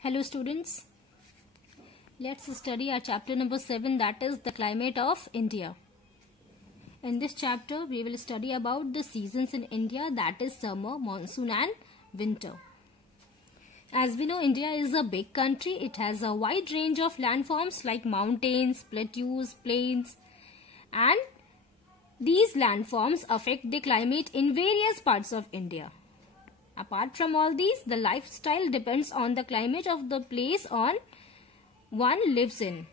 Hello students, let's study our chapter number 7, that is the climate of India. In this chapter we will study about the seasons in India, that is summer, monsoon and winter. As we know, India is a big country. It has a wide range of landforms like mountains, plateaus, plains, and these landforms affect the climate in various parts of India. Apart from all these, the lifestyle depends on the climate of the place one lives in.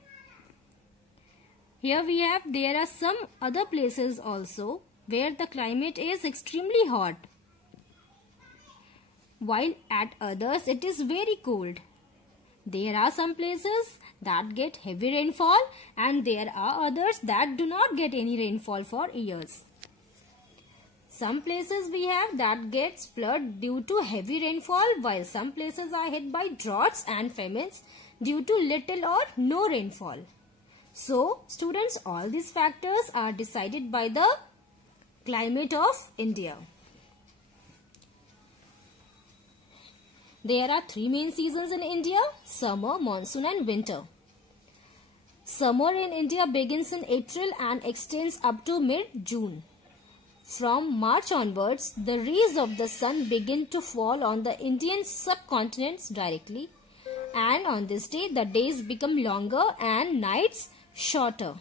Here there are some other places also where the climate is extremely hot, while at others it is very cold. There are some places that get heavy rainfall and there are others that do not get any rainfall for years. Some places we have that gets flood due to heavy rainfall, while some places are hit by droughts and famines due to little or no rainfall. So, students, all these factors are decided by the climate of India. There are three main seasons in India: summer, monsoon and winter. Summer in India begins in April and extends up to mid-June. From March onwards, the rays of the sun begin to fall on the Indian subcontinent directly, and on this day the days become longer and nights shorter.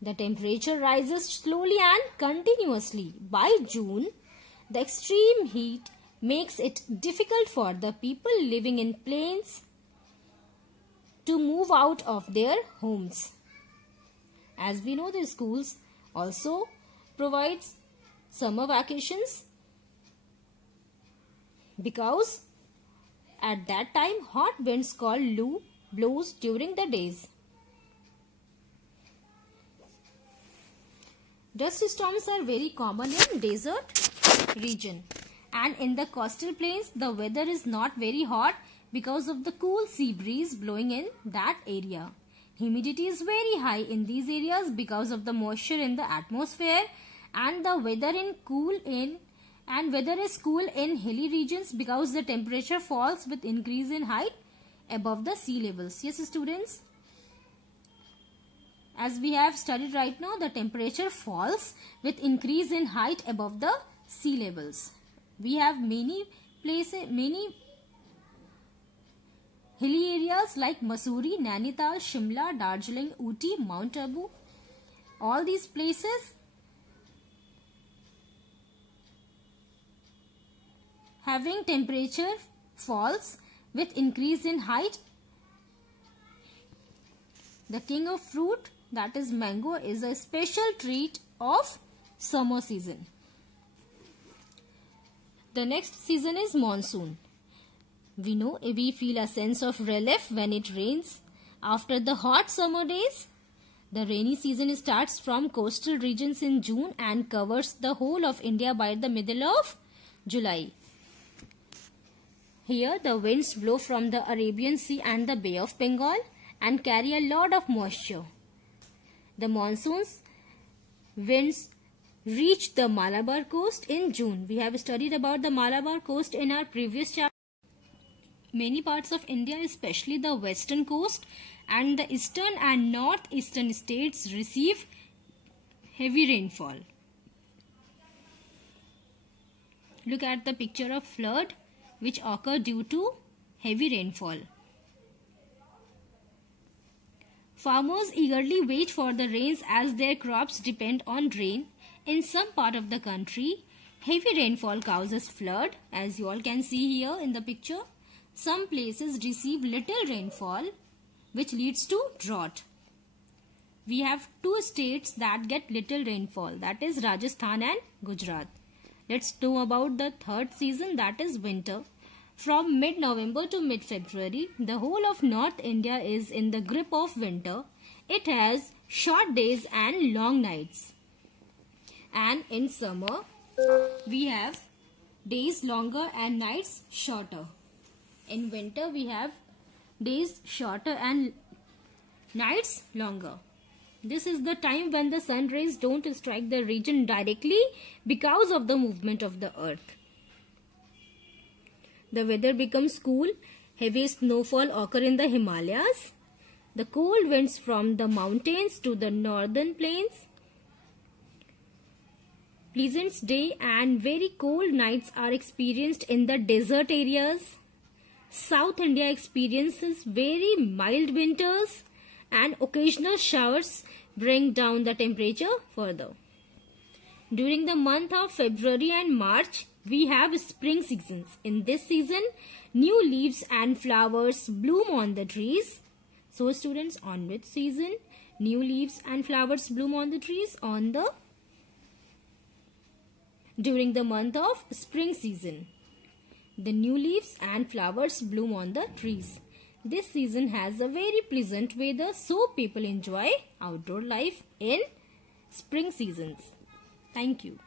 The temperature rises slowly and continuously. By June, the extreme heat makes it difficult for the people living in plains to move out of their homes. As we know, the schools also provides summer vacations because at that time hot winds called Loo blows during the days. Dust storms are very common in desert region, and in the coastal plains the weather is not very hot because of the cool sea breeze blowing in that area. Humidity is very high in these areas because of the moisture in the atmosphere, and the weather is cool in hilly regions because the temperature falls with increase in height above the sea levels. Yes, students, as we have studied right now, the temperature falls with increase in height above the sea levels. We have many hilly areas like Mussoorie, Nainital, Shimla, Darjeeling, Ooty, Mount Abu. All these places having temperature falls with increase in height. The king of fruit, that is mango, is a special treat of summer season. The next season is monsoon. We know we feel a sense of relief when it rains. After the hot summer days, the rainy season starts from coastal regions in June and covers the whole of India by the middle of July. Here the winds blow from the Arabian Sea and the Bay of Bengal and carry a lot of moisture. The monsoon's winds reach the Malabar coast in June. We have studied about the Malabar coast in our previous chapter. Many parts of India, especially the western coast and the eastern and northeastern states, receive heavy rainfall. Look at the picture of flood which occur due to heavy rainfall. Farmers eagerly wait for the rains as their crops depend on rain. In some part of the country, heavy rainfall causes flood, as you all can see here in the picture. Some places receive little rainfall, which leads to drought. We have two states that get little rainfall, that is Rajasthan and Gujarat. Let's know about the third season, that is winter. From mid-November to mid-February, the whole of North India is in the grip of winter. It has short days and long nights. And in summer, we have days longer and nights shorter. In winter, we have days shorter and nights longer. This is the time when the sun rays don't strike the region directly because of the movement of the earth. The weather becomes cool. Heavy snowfall occur in the Himalayas. The cold winds from the mountains to the northern plains. Pleasant day and very cold nights are experienced in the desert areas. South India experiences very mild winters and occasional showers bring down the temperature further. During the month of February and March, we have spring seasons. In this season, new leaves and flowers bloom on the trees. So students, on which season new leaves and flowers bloom on the trees? During the month of spring season. The new leaves and flowers bloom on the trees. This season has a very pleasant weather, so people enjoy outdoor life in spring seasons. Thank you.